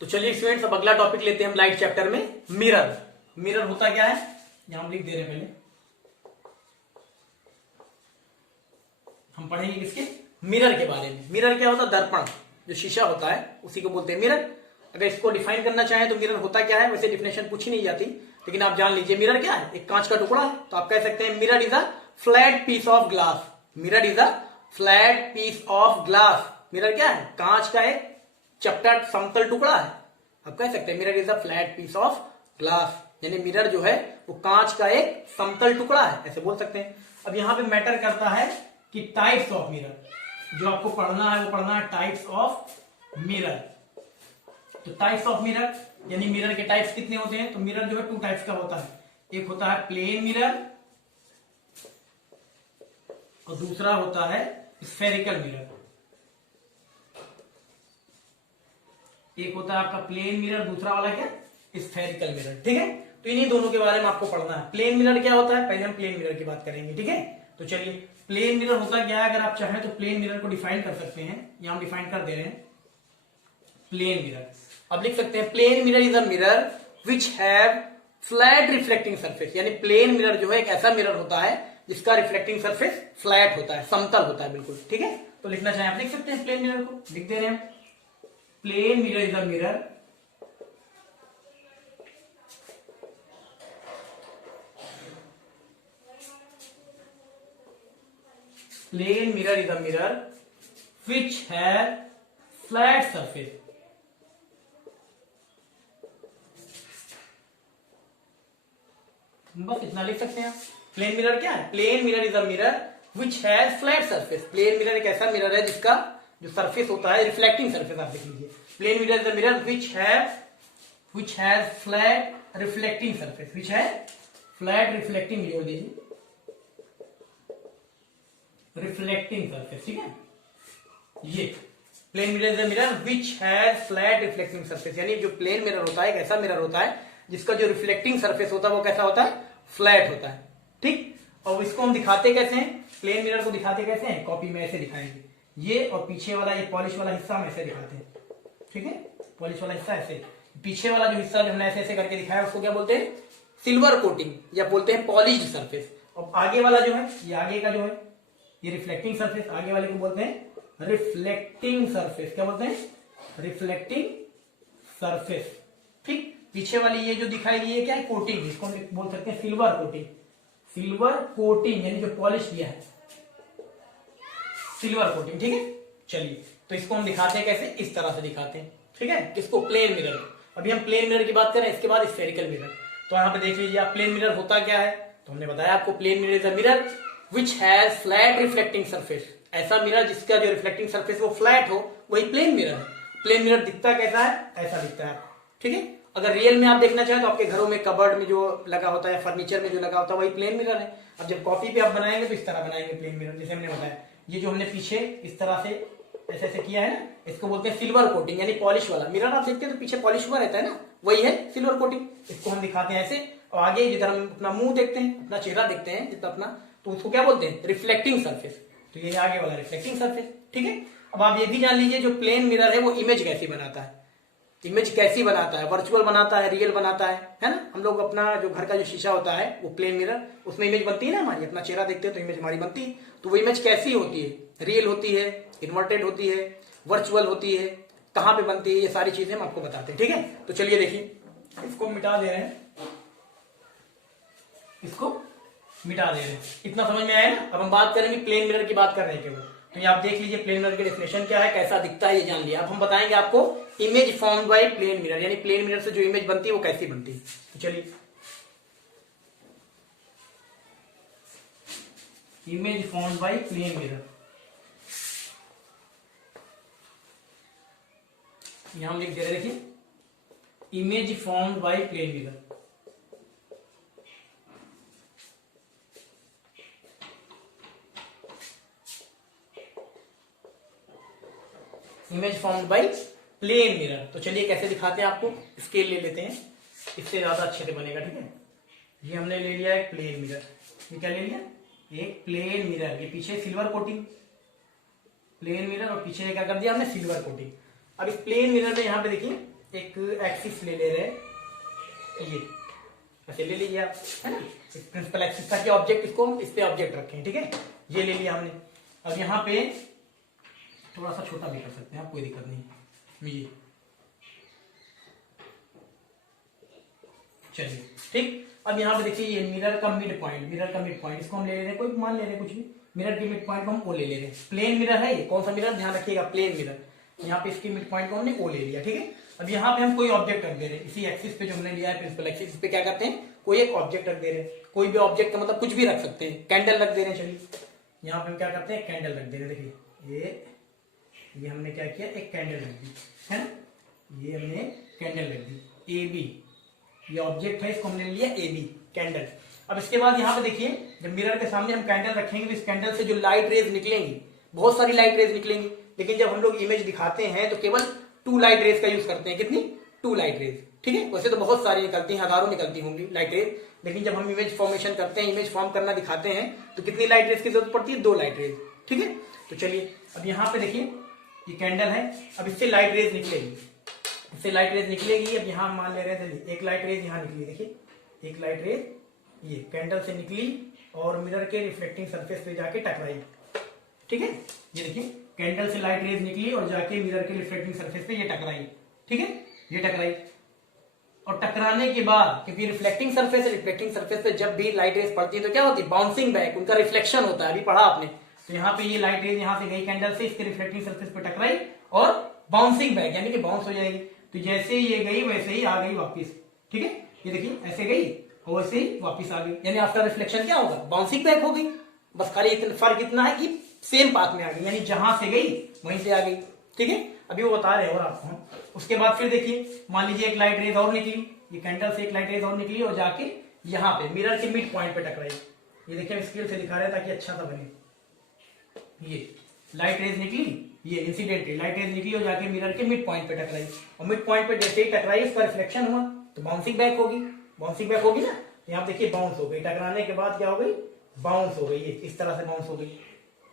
तो चलिए स्टूडेंट्स, अब अगला टॉपिक लेते हैं हम लाइट चैप्टर में, मिरर। मिरर होता क्या है, यहां हम लिख दे रहे हैं। पहले हम पढ़ेंगे किसके, मिरर के बारे में। मिरर क्या होता है, दर्पण, जो शीशा होता है उसी को बोलते हैं मिरर। अगर इसको डिफाइन करना चाहें तो मिरर होता क्या है, वैसे डिफिनेशन पूछी नहीं जाती, लेकिन आप जान लीजिए मिरर क्या है, एक कांच का टुकड़ा है। तो आप कह सकते हैं mirror is a flat piece of glass. Mirror is a flat piece of glass. Mirror क्या है, कांच का एक चपटा समतल टुकड़ा है। आप कह सकते हैं mirror is a flat piece of glass, यानी मिरर जो है वो कांच का एक समतल टुकड़ा है, ऐसे बोल सकते हैं। अब यहां पे मैटर करता है कि टाइप्स ऑफ मिरर, जो आपको पढ़ना है वो पढ़ना है टाइप्स ऑफ मिरर। तो टाइप्स ऑफ मिरर यानी मिरर के टाइप्स कितने होते हैं, तो मिरर जो है 2 टाइप्स का होता है। एक होता है प्लेन मिरर और दूसरा होता है स्फेरिकल मिरर। एक होता है आपका प्लेन मिरर, दूसरा वाला क्या, स्फेरिकल मिरर। ठीक है, तो इन्हीं दोनों के बारे में आपको पढ़ना है। प्लेन मिरर क्या होता है, पहले हम प्लेन मिरर की बात करेंगे। ठीक है, तो चलिए प्लेन मिरर होता क्या है, अगर आप चाहें तो प्लेन मिरर को डिफाइन कर सकते हैं। यहां हम डिफाइन कर दे रहे हैं प्लेन मिरर। अब लिख सकते हैं plane mirror is a mirror which have flat reflecting surface. यानी प्लेन मिरर जो है एक ऐसा मिरर होता है जिसका रिफ्लेक्टिंग सरफेस फ्लैट होता है, समतल होता है बिल्कुल। ठीक है, तो लिखना चाहें आप लिख सकते हैं प्लेन मिरर को, लिख दे रहे हैं plane mirror is a mirror plane mirror is a mirror which have flat surface. बस इतना लिख सकते हैं आप। प्लेन मिरर क्या है, plane mirror is a mirror which has flat surface. Plane mirror एक ऐसा मिरर है जिसका जो सरफेस होता है रिफ्लेक्टिंग सरफेस, आप लिख लीजिए plane mirror is a mirror which has flat reflecting surface, which है फ्लैट रिफ्लेक्टिंग, जोड़ दीजिए रिफ्लेक्टिंग सरफेस। ठीक है, ये plane mirror is a mirror which has flat reflecting surface, यानी जो प्लेन मिरर होता है एक ऐसा मिरर होता है जिसका जो रिफ्लेक्टिंग सरफेस होता है वो कैसा होता है, फ्लैट होता है। ठीक, और इसको हम दिखाते कैसे हैं, प्लेन मिरर को दिखाते कैसे हैं, कॉपी में ऐसे दिखाएंगे, ये और पीछे वाला ये पॉलिश वाला हिस्सा हम ऐसे दिखाते हैं। ठीक है, पॉलिश वाला हिस्सा ऐसे, पीछे वाला जो हिस्सा जो हमने ऐसे ऐसे करके दिखाया उसको क्या बोलते हैं, सिल्वर कोटिंग या बोलते हैं पॉलिश्ड सरफेस। और आगे वाला जो है, ये आगे का जो है ये रिफ्लेक्टिंग सरफेस, आगे वाले को बोलते हैं रिफ्लेक्टिंग सरफेस। क्या बोलते हैं, रिफ्लेक्टिंग सरफेस। ठीक, पीछे वाली ये जो दिखाई गई है क्या है, कोटिंग, इसको हम बोल सकते हैं सिल्वर कोटिंग। सिल्वर कोटिंग यानी जो पॉलिश किया है, सिल्वर कोटिंग। ठीक है, चलिए तो इसको हम दिखाते हैं कैसे, इस तरह से दिखाते हैं। ठीक है, किसको, प्लेन मिरर। अभी हम प्लेन मिरर की बात करें, इसके बाद स्फेरिकल मिरर। तो यहां पे देख लीजिए आप, प्लेन मिरर होता क्या है, तो हमने बताया आपको plane mirror is a mirror which has flat reflecting surface. ऐसा मिरर जिसका जो रिफ्लेक्टिंग सरफेस वो फ्लैट हो, वही प्लेन मिरर है। प्लेन मिरर दिखता कैसा है, ऐसा दिखता है। ठीक है, अगर रियल में आप देखना चाहें तो आपके घरों में कबर्ड में जो लगा होता है, फर्नीचर में जो लगा होता है, वही प्लेन मिरर है। अब जब कॉपी पे आप बनाएंगे तो इस तरह बनाएंगे प्लेन मिरर, जैसे हमने बताया ये जो हमने पीछे इस तरह से ऐसे ऐसे किया है ना, इसको बोलते हैं सिल्वर कोटिंग यानी पॉलिश वाला। मिरर आप देखते हैं तो पीछे पॉलिश हुआ रहता है ना, वही है सिल्वर कोटिंग। इसको हम दिखाते हैं ऐसे, और आगे जिधर हम अपना मुंह देखते हैं, अपना चेहरा देखते हैं जितना अपना, तो उसको क्या बोलते हैं, रिफ्लेक्टिंग सरफेस। तो ये आगे वाला रिफ्लेक्टिंग सरफेस। ठीक है, अब आप ये भी जान लीजिए जो प्लेन मिरर है वो इमेज कैसी बनाता है, इमेज कैसी बनाता है, वर्चुअल बनाता है, रियल बनाता है ना। हम लोग अपना जो घर का जो शीशा होता है वो प्लेन मिरर, उसमें इमेज बनती है ना हमारी, अपना चेहरा देखते हैं तो इमेज हमारी बनती है। तो वो इमेज कैसी होती है, रियल होती है, इन्वर्टेड होती है, वर्चुअल होती है, कहां पे बनती है, ये सारी चीजें हम आपको बताते हैं। ठीक है, तो चलिए देखिए, इसको मिटा दे रहे हैं, इसको मिटा दे रहे हैं। इतना समझ में आया ना। अब हम बात करेंगे प्लेन मिरर की, बात कर रहे हैं केवल, तो ये आप देख लीजिए प्लेन मिरर की डेफिनेशन क्या है, कैसा दिखता है ये जान लिया। अब हम बताएंगे आपको image formed by plane mirror, यानी प्लेन मिरर से जो इमेज बनती है वो कैसी बनती है। तो चलिए, image formed by plane mirror, यहां हम लिख दे रहे हैं, देखिए image formed by plane mirror. Image formed by plane mirror. तो चलिए कैसे दिखाते हैं आपको, स्केल ले लेते हैं, इससे ज्यादा अच्छे से बनेगा। ठीक है, ये हमने ले लिया एक प्लेन मिरर, ये क्या ले लिया, एक प्लेन मिरर, ये पीछे सिल्वर कोटिंग, प्लेन मिरर और पीछे क्या कर दिया हमने, सिल्वर कोटिंग। अब इस प्लेन मिरर में यहाँ पे देखिए एक एक्सिस ले रहे हैं, ये ऐसे ले लीजिए आप, है ना, प्रिंसिपल एक्सिस, ताकि ऑब्जेक्ट इसको हम इस पे ऑब्जेक्ट रखें, ठीक है, ये ले लिया हमने। अब यहाँ पे थोड़ा सा छोटा भी कर सकते हैं आप, कोई दिक्कत नहीं, ये चलिए ठीक। अब यहाँ पे देखिए ये मिरर का मिड पॉइंट, इसको हम ले रहे हैं, कोई मान ले रहे हैं कुछ भी, मिरर के मिड पॉइंट को हम ओ ले रहे हैं। प्लेन मिरर है ये, कौन सा मिरर, ध्यान रखिएगा, प्लेन मिरर। यहाँ पे इसके मिड पॉइंट को हमने ओ ले लिया, ठीक है। अब यहाँ पे हम कोई ऑब्जेक्ट रख दे रहे हैं, इसी एक्सिस पे जो हमने लिया है प्रिंसिपल एक्सिस, इस पे क्या करते हैं, कोई एक ऑब्जेक्ट रख दे रहे हैं। कोई भी ऑब्जेक्ट का मतलब कुछ भी रख सकते हैं, कैंडल रख दे रहे हैं, चलिए यहाँ पे हम क्या करते हैं, कैंडल रख दे रहे हैं। देखिए ये हमने क्या किया, एक कैंडल रख दी, है ना, ये हमने कैंडल रख दी, ए बी, ये ऑब्जेक्ट है, इसको हमने लिया ए बी, कैंडल। अब इसके बाद यहाँ पे देखिए, जब मिरर के सामने हम कैंडल रखेंगे तो इस कैंडल से जो लाइट रेज निकलेंगी, बहुत सारी लाइट रेज निकलेंगी, लेकिन जब हम लोग इमेज दिखाते हैं तो केवल 2 लाइट रेज का यूज करते हैं। कितनी, 2 लाइट रेज, ठीक है। वैसे तो बहुत सारी निकलती हैं, हजारों निकलती होंगी लाइट रेज, लेकिन जब हम इमेज फॉर्मेशन करते हैं, इमेज फॉर्म करना दिखाते हैं, तो कितनी लाइट रेज की जरूरत पड़ती है, 2 लाइट रेज, ठीक है। तो चलिए अब यहाँ पे देखिए, ये कैंडल है, अब इससे लाइट रेज निकलेगी, इससे लाइट रेज निकलेगी। अब यहाँ मान ले रहे हैं, एक लाइट रेज यहाँ निकली, देखिए एक लाइट रेज ये कैंडल से निकली और मिरर के रिफ्लेक्टिंग सरफेस पे जाके टकराई, ठीक है। ये देखिए कैंडल से लाइट रेज निकली और जाके मिरर के रिफ्लेक्टिंग सरफेस पे ये टकराई, ठीक है, ये टकराई। और टकराने के बाद, क्योंकि रिफ्लेक्टिंग सरफेस पे जब भी लाइट रेज पड़ती है तो क्या होती है, बाउंसिंग बैक, उनका रिफ्लेक्शन होता है, अभी पढ़ा आपने। तो यहाँ पे ये लाइट रेज यहाँ से गई कैंडल से, इसके रिफ्लेक्टिंग सरफेस पे टकराई और बाउंसिंग बैक, यानी कि बाउंस हो जाएगी। तो जैसे ये गई वैसे ही आ गई वापिस, ठीक है। ये देखिए ऐसे गई और वैसे ही वापिस आ गई, यानी आफ्टर रिफ्लेक्शन क्या होगा, बाउंसिंग बैक हो गई। बस खाली इतना फर्क इतना है कि सेम पाथ में आ गई, यानी जहां से गई वहीं से आ गई, ठीक है। अभी वो बता रहे हैं और आपको। उसके बाद फिर देखिए, मान लीजिए एक लाइट रेज और निकली, ये कैंडल से एक लाइट रेज और निकली और जाके यहाँ पे मिरर के मिड पॉइंट पे टकराई। ये देखिए स्केल से दिखा रहे हैं ताकि अच्छा सा बने। ये लाइट रेज निकली, ये इंसिडेंट लाइट रेज निकली और जाके मिरर के मिड पॉइंट पे टकराई, और मिड पॉइंट पे जैसे ही टकराई उसका रिफ्लेक्शन हुआ तो बाउंसिंग बैक होगी, बाउंसिंग बैक होगी ना। तो यहाँ देखिए बाउंस हो गई, टकराने के बाद क्या हो गई, बाउंस हो गई, ये इस तरह से बाउंस हो गई,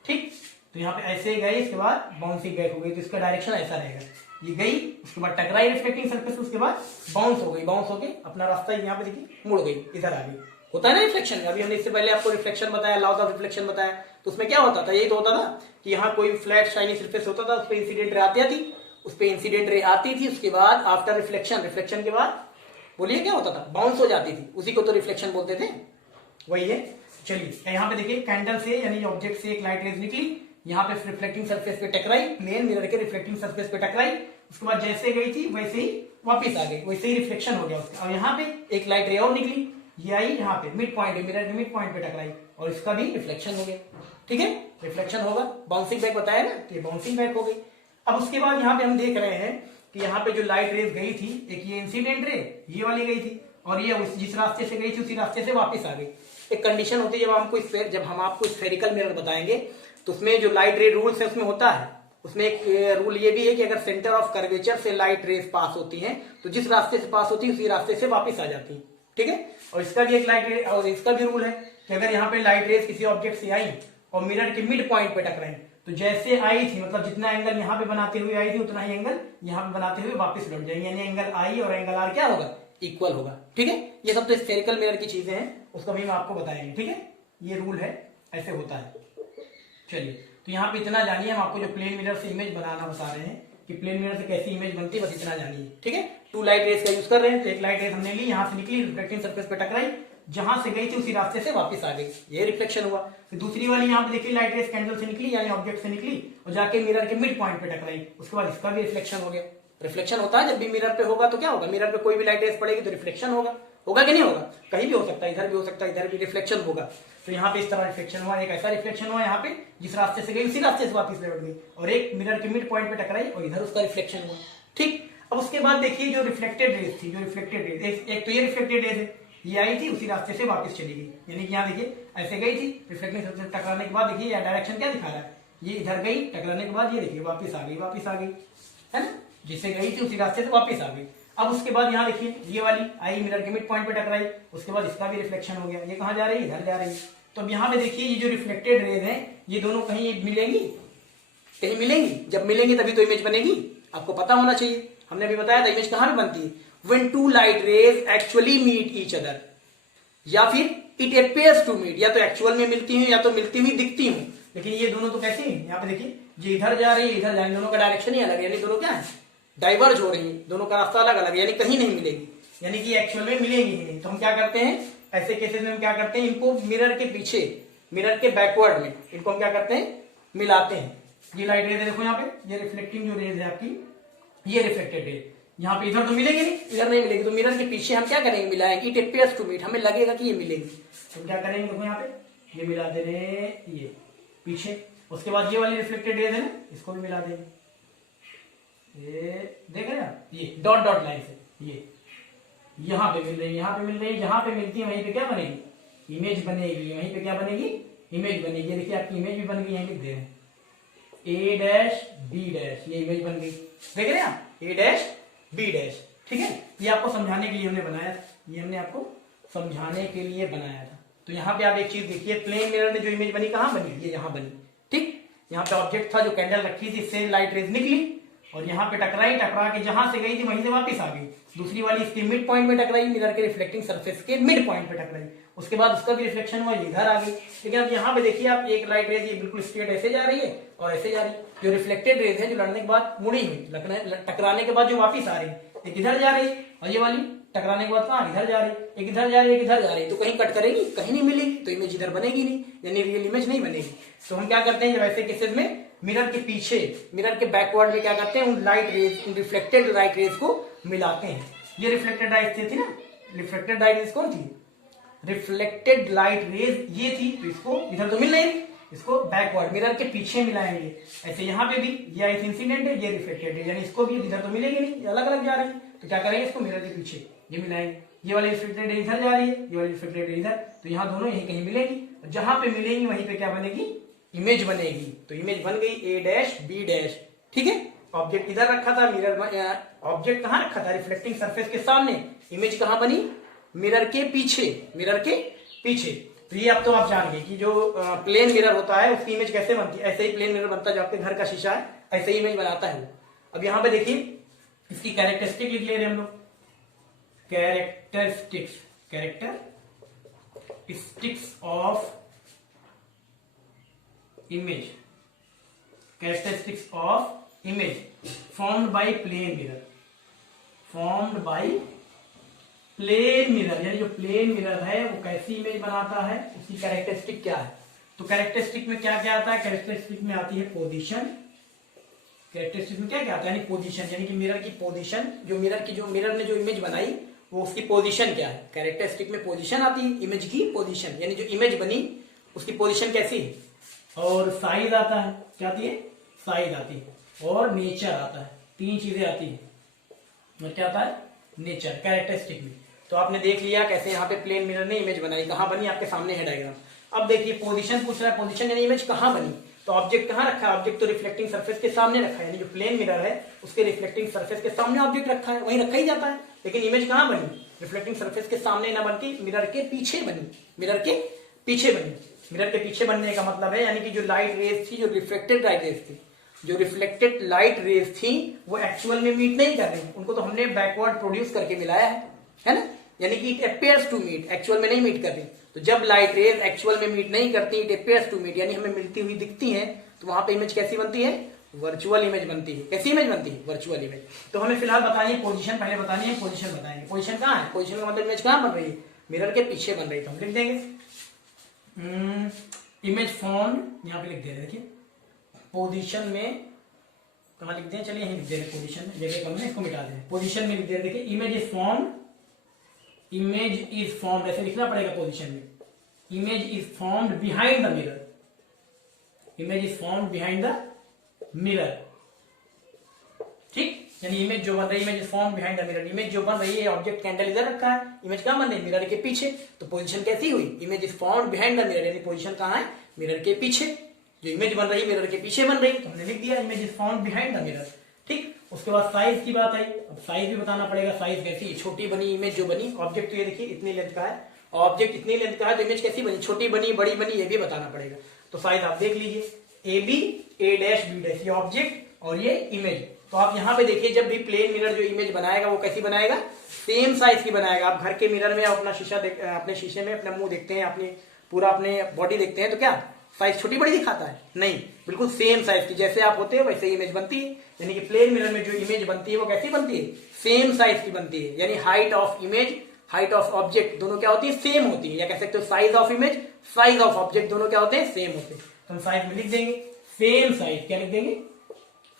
ठीक। तो यहाँ पे ऐसे गए, इसके बाद बाउंसिंग बैक हो गई, तो इसका डायरेक्शन ऐसा रहेगा, ये गई उसके बाद टकराई रिफ्लेक्टिंग सरफेस, उसके बाद बाउंस हो गई, बाउंस होके अपना रास्ता यहाँ पे देखिए मुड़ गई, इधर आ गई। होता है ना रिफ्लेक्शन, अभी हमने इससे पहले आपको रिफ्लेक्शन बताया, लॉज ऑफ रिफ्लेक्शन बताया, तो उसमें क्या होता था, यही तो होता था कि यहाँ कोई फ्लैट शाइनी सरफेस होता था, उस पर इंसिडेंट रे आती थी, उस पर इंसिडेंट रे आती थी, उसके बाद आफ्टर रिफ्लेक्शन, रिफ्लेक्शन के बाद बोलिए क्या होता था, बाउंस हो जाती थी, उसी को तो रिफ्लेक्शन बोलते थे, वही है। चलिए यहाँ पे देखिए कैंडल से यानी ऑब्जेक्ट से एक लाइट रेज निकली, यहाँ पे रिफ्लेक्टिंग सरफेस पे टकराई, प्लेन मिरर के रिफ्लेक्टिंग सरफेस पे टकराई, उसके बाद जैसे गई थी वैसे ही वापिस आ गई, वैसे ही रिफ्लेक्शन हो गया उसका। और यहाँ पे एक लाइट रे और निकली, ये आई यहाँ पे मिड पॉइंट, मिरर के मिड पॉइंट पे टकराई और इसका भी रिफ्लेक्शन हो गया, ठीक है, रिफ्लेक्शन होगा, बाउंसिंग बैक बताया ना, तो ये बाउंसिंग बैक हो गई। अब उसके बाद यहाँ पे हम देख रहे हैं कि यहाँ पे जो लाइट रेज गई थी, एक ये इंसिडेंट रे ये वाली गई थी, और ये जिस रास्ते से गई थी उसी रास्ते से वापस आ गई। एक कंडीशन होती है जब हम आपको स्फेरिकल मिरर बताएंगे तो उसमें जो लाइट रे रूल्स है उसमें होता है, उसमें एक रूल ये भी है कि अगर सेंटर ऑफ कर्वेचर से लाइट रेज पास होती है तो जिस रास्ते से पास होती है उसी रास्ते से वापस आ जाती है, ठीक है। और इसका भी एक लाइट रेज, और इसका भी रूल है कि अगर यहाँ पे लाइट रेज किसी ऑब्जेक्ट से आई और मिरर के मिड पॉइंट पे टकराई, तो जैसे आई थी, मतलब जितना एंगल यहाँ पे बनाते हुए आई थी उतना ही एंगल यहाँ पे बनाते हुए वापस लौट जाएंगे, यानी एंगल आई और एंगल आर क्या होगा, इक्वल होगा, ठीक है। ये सब तो स्फेरिकल मिरर की चीजें हैं, उसका भी हम आपको बताएंगे, ठीक है, ये रूल है, ऐसे होता है। चलिए तो यहाँ पे इतना जानिए, हम आपको जो प्लेन मिरर से इमेज बनाना बता रहे हैं कि प्लेन मिरर से कैसी इमेज बनती है, बस इतना जानिए, ठीक है। 2 लाइट रेज का यूज कर रहे हैं, तो एक लाइट रेज हमने ली, यहाँ से निकली, रिफ्लेक्टिंग सरफेस पे टकराई, जहां से गई थी उसी रास्ते से वापस आ गई, ये रिफ्लेक्शन हुआ। फिर दूसरी वाली यहाँ पे देखिए लाइट रेज कैंडल से निकली यानी ऑब्जेक्ट से निकली और जाके मिरर के मिड पॉइंट पे टकराई, उसके बाद इसका भी रिफ्लेक्शन हो गया। रिफ्लेक्शन होता है जब भी मिरर पे होगा तो क्या होगा, मिरर पे कोई भी लाइट रेज पड़ेगी तो रिफ्लेक्शन होगा, होगा कि नहीं होगा, कहीं भी हो सकता है, इधर भी हो सकता है, इधर भी रिफ्लेक्शन होगा। तो यहाँ पे इस तरह रिफ्लेक्शन हुआ, एक ऐसा रिफ्लेक्शन हुआ यहाँ पे जिस रास्ते से गई उसी रास्ते से वापस लौट गई, और एक मिरर के मिड पॉइंट पे टकराई और इधर उसका रिफ्लेक्शन हुआ, ठीक। अब उसके बाद देखिए जो रिफ्लेक्टेड रेज थी, जो रिफ्लेक्टेड रेज, एक तो ये रिफ्लेक्टेड रेज है, ये आई थी उसी रास्ते से वापस चली गई, यानी कि यहाँ देखिए ऐसे गई थी, रिफ्लेक्टिंग सरफेस टकराने के बाद देखिए डायरेक्शन क्या दिखा रहा है, ये इधर गई, टकराने के बाद ये देखिए वापस आ गई, है ना, जिससे गई थी उसी रास्ते से वापस आ गई। अब उसके बाद यहाँ देखिए ये वाली आई मिरर के मिड पॉइंट पे टकराई, उसके बाद इसका भी रिफ्लेक्शन हो गया, ये कहाँ जा रही है, इधर जा रही है। तो अब यहाँ पे देखिए ये जो रिफ्लेक्टेड रेज है ये दोनों कहीं मिलेंगी, कहीं मिलेंगी, जब मिलेंगी तभी तो इमेज बनेगी, आपको पता होना चाहिए। हमने अभी बताया था इमेज कहां पे बनती है, when two light rays actually meet each other, या फिर इट अपियर्स टू मीट, या तो एक्चुअल में मिलती हूँ या तो मिलती हुई दिखती हूँ। लेकिन ये दोनों तो कैसी है, यहाँ पे देखिए जो इधर जा रही है इधर जा रही है, दोनों का डायरेक्शन ही अलग है, यानी दोनों क्या है, डाइवर्ज हो रही है, दोनों का रास्ता अलग अलग, यानी कहीं नहीं मिलेगी, यानी कि एक्चुअल में मिलेंगी ही नहीं। तो हम क्या करते हैं ऐसे केसेस में, हम क्या करते हैं, इनको मिरर के पीछे, मिरर के बैकवर्ड में इनको हम क्या करते हैं, मिलाते हैं। ये लाइट रेज है, देखो यहाँ पे ये रिफ्लेक्टिंग जो रेज है आपकी, ये रिफ्लेक्टेड रेज, यहाँ पे इधर तो मिलेगी नहीं, इधर नहीं मिलेगी, तो मिरर के पीछे हम क्या करेंगे, मिलाएंगे, इट अपियर्स टू मीट, हमें लगेगा कि ये मिलेगी, तो क्या करेंगे, देखो यहाँ पे ये मिला दे रहे हैं ये पीछे, उसके बाद ये वाली रिफ्लेक्टेड रेज है ना, इसको भी मिला देंगे, ये देख रहे हैं आप, ये डॉट डॉट लाइन से, ये यहाँ पे मिल रही है, यहाँ पे मिल रही है, जहां पे मिलती है वहीं पे क्या बनेगी, इमेज बनेगी, वहीं पे क्या बनेगी, इमेज बनेगी। देखिए आपकी इमेज भी बन गई, यहाँ लिख दे रहे हैं ए डैश बी डैश, ये इमेज बन गई, देख रहे हैं आप, ए डैश बी डैश, ठीक है। ये आपको समझाने के लिए हमने बनाया था, ये हमने आपको समझाने के लिए बनाया था। तो यहाँ पे आप एक चीज देखिए, प्लेन मिरर में जो इमेज बनी कहाँ बनी, ये यहाँ बनी, ठीक। यहाँ पे ऑब्जेक्ट था जो कैंडल रखी थी, इससे लाइट रेज निकली और यहाँ पे टकराई, टकरा के जहां से गई थी वहीं से वापस आ गई, दूसरी वाली इसके मिड पॉइंट में टकराई, मिरर के रिफ्लेक्टिंग सरफेस के मिड पॉइंट पे टकराई, उसके बाद उसका भी रिफ्लेक्शन हुआ, इधर आ गई। लेकिन अब यहाँ पे देखिए आप, एक लाइट रेज ये बिल्कुल स्ट्रेट ऐसे जा रही है और ऐसे जा रही है, जो रिफ्लेक्टेड रेज है जो लड़ने के बाद मुड़ी हुई, टकराने के बाद जो वापिस आ रही है, एक इधर जा रही है और ये वाली टकराने के बाद कहाँ इधर जा रही है, एक इधर जा रही है, एक इधर जा रही है, तो कहीं कट करेगी, कहीं नहीं मिलेगी, तो इमेज इधर बनेगी नहीं, यानी रियल इमेज नहीं बनेगी। तो हम क्या करते हैं, जब ऐसे केसेस में मिरर के पीछे, मिरर के बैकवर्ड में क्या करते हैं, उन लाइट रेज, उन रिफ्लेक्टेड लाइट रेज को मिलाते हैं। ये रिफ्लेक्टेड लाइट थी ना, रिफ्लेक्टेड लाइट रेज कौन थी, रिफ्लेक्टेड लाइट रेज ये थी, तो इसको इधर तो मिल रही, इसको बैकवर्ड मिरर के पीछे मिलाएंगे। ऐसे यहाँ पे भी ये इंसिडेंट है, ये रिफ्लेक्टेड है, यानी इसको भी इधर तो मिलेगी नहीं, अलग अलग जा रही है, तो क्या करेंगे, इसको मिरर के पीछे ये मिलाएंगे, ये वाली रिफ्लेक्टेड इधर जा रही है, ये वाली रिफ्लेक्टेड इधर, तो यहाँ दोनों यहीं कहीं मिलेगी, जहां पे मिलेंगी वहीं पे क्या बनेगी, इमेज बनेगी। तो इमेज बन गई ए डैश बी डैश, ठीक है। ऑब्जेक्ट इधर रखा था, मिरर ऑब्जेक्ट कहां रखा था, रिफ्लेक्टिंग सरफेस के सामने, इमेज कहां बनी, मिरर के पीछे, मिरर के पीछे। तो ये अब तो आप जान गए कि जो प्लेन मिरर होता है उसकी इमेज कैसे बनती है, ऐसे ही प्लेन मिरर बनता है, जो आपके घर का शीशा है ऐसे ही इमेज बनाता है वो। अब यहाँ पे देखिए इसकी कैरेक्टरिस्टिक लिख ले रहे हम लोग, characteristics, characteristics of image, characteristics of image formed by plane mirror, formed by plane mirror, यानी जो प्लेन मिरर है वो कैसी इमेज बनाता है, उसकी कैरेक्टरिस्टिक क्या है। तो कैरेक्टरिस्टिक में क्या क्या आता है, कैरेक्टरिस्टिक में आती है पोजीशन, कैरेक्टरिस्टिक में क्या क्या आता है, यानी पोजीशन, यानी कि मिरर की पोजीशन, जो मिरर ने जो इमेज बनाई वो उसकी पोजीशन क्या है, कैरेक्टरिस्टिक में पोजीशन आती है, इमेज की पोजीशन, यानी जो इमेज बनी उसकी पोजीशन कैसी है। और साइज आता है, क्या आती है, साइज आती है, और नेचर आता है, तीन चीजें आती है। और क्या आता है, नेचर, कैरेक्टरिस्टिक में। तो आपने देख लिया कैसे यहाँ पे प्लेन मिरर ने इमेज बनाई, कहाँ बनी, आपके सामने है डायग्राम। अब देखिए पोजीशन पूछ रहा है, पोजीशन यानी इमेज कहाँ बनी, तो ऑब्जेक्ट कहाँ रखा है, ऑब्जेक्ट तो रिफ्लेक्टिंग सरफेस के सामने रखा है, यानी जो प्लेन मिरर है उसके रिफ्लेक्टिंग सरफेस के सामने ऑब्जेक्ट रखा है, वहीं रखा ही जाता है। लेकिन इमेज कहाँ बनी, रिफ्लेक्टिंग सरफेस के सामने ना बनती, मिरर के पीछे बनी, मिरर के पीछे बनी। मिरर के पीछे बनने का मतलब है यानी कि जो लाइट रेज थी, जो रिफ्लेक्टेड लाइट रेज थी, जो रिफ्लेक्टेड लाइट रेज थी वो एक्चुअल में मीट नहीं कर रही, उनको तो हमने बैकवर्ड प्रोड्यूस करके मिलाया है ना, यानी कि it appears to meet, actual में नहीं मीट कर रही। तो जब लाइट रेज एक्चुअल में मीट नहीं करती, इट अपियर्स टू मीट, यानी हमें मिलती हुई दिखती है, तो वहां पे इमेज कैसी बनती है, वर्चुअल इमेज बनती है। कैसी इमेज बनती है, वर्चुअल इमेज। तो हमें फिलहाल बतानी है पोजीशन, पहले बतानी है पोजीशन, बताएंगे पोजीशन कहाँ है, पोजीशन का मतलब इमेज कहाँ बन रही है, मिरर के पीछे बन रही है, तो हम लिख देंगे इमेज फॉर्म्ड, यहाँ पे लिख दे रहे, देखिए पोजीशन में कहाँ लिख दें, चलिए यहीं लिख दे रहे, पोजीशन में जगह कम है, इसको मिटा दें, पोजीशन में लिख दे रहे, देखिए image is formed, image is formed ऐसे लिखना पड़ेगा पोजीशन में, image is formed behind the mirror, image is formed behind the mirror, ठीक। यानी इमेज जो बन रही है, image is formed behind the mirror, image जो बन रही है, ऑब्जेक्ट कैंडल इधर रखा है, इमेज कहाँ बन रही है, मिरर के पीछे। तो पोजीशन कैसी हुई, image is formed behind the mirror, यानी पोजीशन कहाँ है, मिरर के पीछे, जो इमेज बन रही है मिरर के पीछे बन रही है, तो हमने लिख दिया image is formed behind the mirror, ठीक। उसके बाद साइज की बात आई, अब साइज भी बताना पड़ेगा, साइज कैसी, छोटी बनी इमेज जो बनी, ऑब्जेक्ट तो ये देखिए इतनी लेंथ का है, ऑब्जेक्ट इतनी लेंथ का है, तो इमेज कैसी बनी, छोटी बनी, बड़ी बनी, ये भी बताना पड़ेगा। तो साइज आप देख लीजिए, A B A dash B dash, ये ऑब्जेक्ट और ये इमेज। तो आप यहाँ पे देखिए, जब भी प्लेन मिरर जो इमेज बनाएगा वो कैसी बनाएगा, सेम साइज की बनाएगा। आप घर के मिरर में अपना शीशा अपने शीशे में अपना मुंह देखते हैं, अपनी पूरा अपने बॉडी देखते हैं, तो क्या साइज छोटी बड़ी दिखाता है? नहीं, बिल्कुल सेम साइज की, जैसे आप होते हैं वैसे इमेज बनती है। यानी कि प्लेन मिरर में जो इमेज बनती है वो कैसी बनती है, सेम साइज की बनती है। यानी height of image, height of object दोनों क्या होती है, सेम होती है। या कह सकते हो size of image, size of object दोनों क्या होते हैं, सेम होते हैं। तो हम साइज में लिख देंगे सेम साइज, क्या लिख देंगे,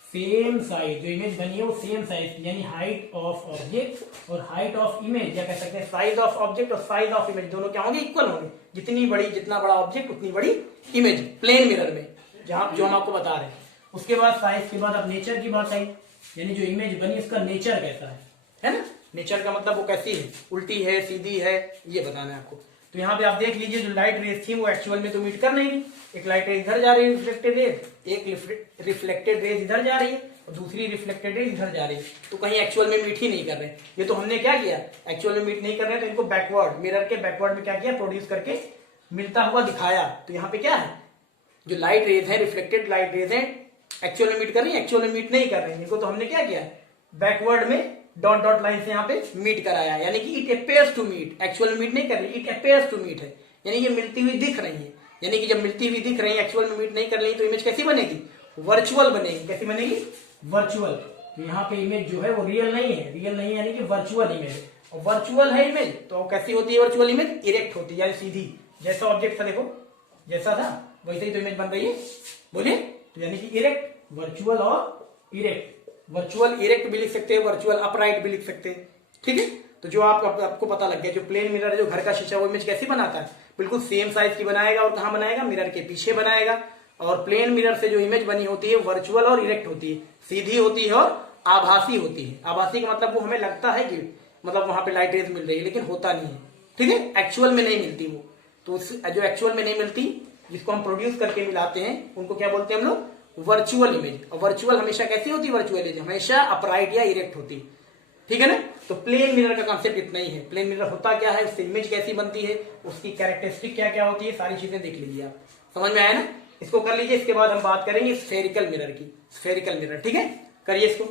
सेम साइज, जो इमेज बनी है वो सेम साइज की, यानी हाइट ऑफ ऑब्जेक्ट और हाइट ऑफ इमेज, या कह सकते हैं साइज ऑफ ऑब्जेक्ट और साइज ऑफ इमेज दोनों क्या होंगे, इक्वल होंगे। जितना बड़ा ऑब्जेक्ट उतनी बड़ी इमेज प्लेन मिरर में, जहां जो हम आपको बता रहे हैं। उसके बाद साइज के बाद अब नेचर की बात आई, यानी जो इमेज बनी उसका नेचर कैसा है ना। नेचर का मतलब वो कैसी है, उल्टी है, सीधी है, ये बताना है आपको। तो यहाँ पे आप देख लीजिए, जो लाइट रेज थी वो एक्चुअल में तो मीट कर नहीं रही। एक लाइट रेज इधर जा रही है रिफ्लेक्टेड रेज, एक रिफ्लेक्टेड रेज इधर जा रही है और दूसरी रिफ्लेक्टेड रेज इधर जा रही है। तो कहीं एक्चुअल में मीट ही नहीं कर रहे। ये तो हमने क्या किया, एक्चुअल में मीट नहीं कर रहे, तो इनको बैकवर्ड, मिरर के बैकवर्ड में क्या किया, प्रोड्यूस करके मिलता हुआ दिखाया। तो यहाँ पे क्या है, जो लाइट रेज है, रिफ्लेक्टेड लाइट रेज है, एक्चुअल में मीट कर रही है, एक्चुअल में मीट नहीं कर रही है। इनको तो हमने क्या किया, बैकवर्ड में डॉट डॉट लाइन से यहाँ पे मीट कराया। यानी कि it appears to meet, actual meet नहीं कर रही, इट अपेयर्स टू मीट है, यानी ये मिलती हुई दिख रही है। यानी कि जब मिलती हुई दिख रही है, एक्चुअल में मीट नहीं कर रही, तो इमेज कैसी बनेगी, वर्चुअल बनेगी। कैसी बनेगी, वर्चुअल। तो यहाँ पे इमेज जो है वो रियल नहीं है, रियल नहीं है यानी कि वर्चुअल इमेज। और वर्चुअल है इमेज तो कैसी होती है वर्चुअल इमेज, इरेक्ट होती है, यानी सीधी। जैसा ऑब्जेक्ट था देखो, जैसा था वैसे ही तो इमेज बन रही है, बोलिए। तो यानी कि इरेक्ट, वर्चुअल और इरेक्ट। वर्चुअल इरेक्ट भी लिख सकते हैं, वर्चुअल अपराइट भी लिख सकते हैं, ठीक है। तो जो आपको पता लग गया, जो प्लेन मिरर है, जो घर का शीशा, वो इमेज कैसी बनाता है, बिल्कुल सेम साइज की बनाएगा। और कहाँ बनाएगा, मिरर के पीछे बनाएगा। और प्लेन मिरर से जो इमेज बनी होती है वर्चुअल और इरेक्ट होती है, सीधी होती है और आभासी होती है। आभासी का मतलब वो हमें लगता है कि मतलब वहां पे लाइट रेज मिल रही है, लेकिन होता नहीं है, ठीक है। एक्चुअल में नहीं मिलती वो। तो जो एक्चुअल में नहीं मिलती, जिसको हम प्रोड्यूस करके मिलाते हैं, उनको क्या बोलते हैं हम लोग, वर्चुअल इमेज। और वर्चुअल हमेशा कैसी होती है, वर्चुअल इमेज हमेशा अपराइट या इरेक्ट होती है, ठीक है ना। तो प्लेन मिरर का कॉन्सेप्ट इतना ही है। प्लेन मिरर होता क्या है, उससे इमेज कैसी बनती है, उसकी कैरेक्टरिस्टिक क्या क्या होती है, सारी चीजें देख लीजिए आप। समझ में आया ना, इसको कर लीजिए। इसके बाद हम बात करेंगे स्फेरिकल मिरर की। स्फेरिकल मिरर, ठीक है, करिए इसको।